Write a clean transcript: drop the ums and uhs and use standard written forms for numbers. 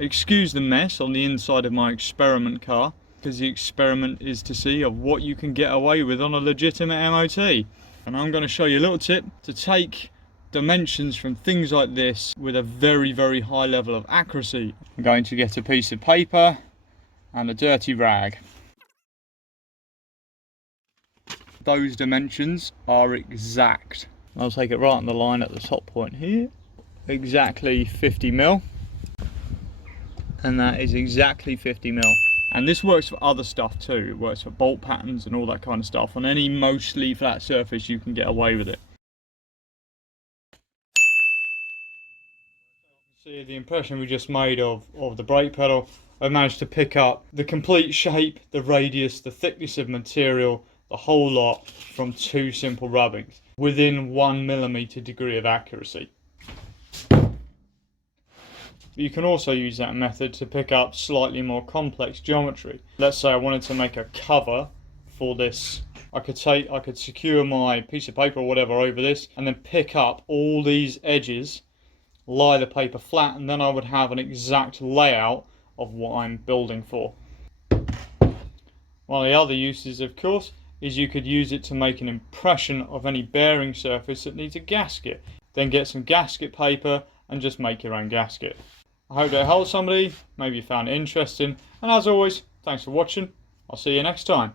Excuse the mess on the inside of my experiment car, because the experiment is to see of what you can get away with on a legitimate MOT. And I'm going to show you a little tip to take dimensions from things like this with a very, very high level of accuracy. I'm going to get a piece of paper and a dirty rag. Those dimensions are exact. I'll take it right on the line at the top point here. Exactly 50 mil. And that is exactly 50 mil. And this works for other stuff too. It works for bolt patterns and all that kind of stuff. On any mostly flat surface you can get away with it. See the impression we just made of the brake pedal. I managed to pick up the complete shape, the radius, the thickness of material, the whole lot from 2 simple rubbings within 1mm degree of accuracy. You can also use that method to pick up slightly more complex geometry. Let's say I wanted to make a cover for this. I could secure my piece of paper or whatever over this and then pick up all these edges, lie the paper flat, and then I would have an exact layout of what I'm building for. One of the other uses, of course, is you could use it to make an impression of any bearing surface that needs a gasket. Then get some gasket paper and just make your own gasket. I hope that helped somebody, maybe you found it interesting, and as always, thanks for watching. I'll see you next time.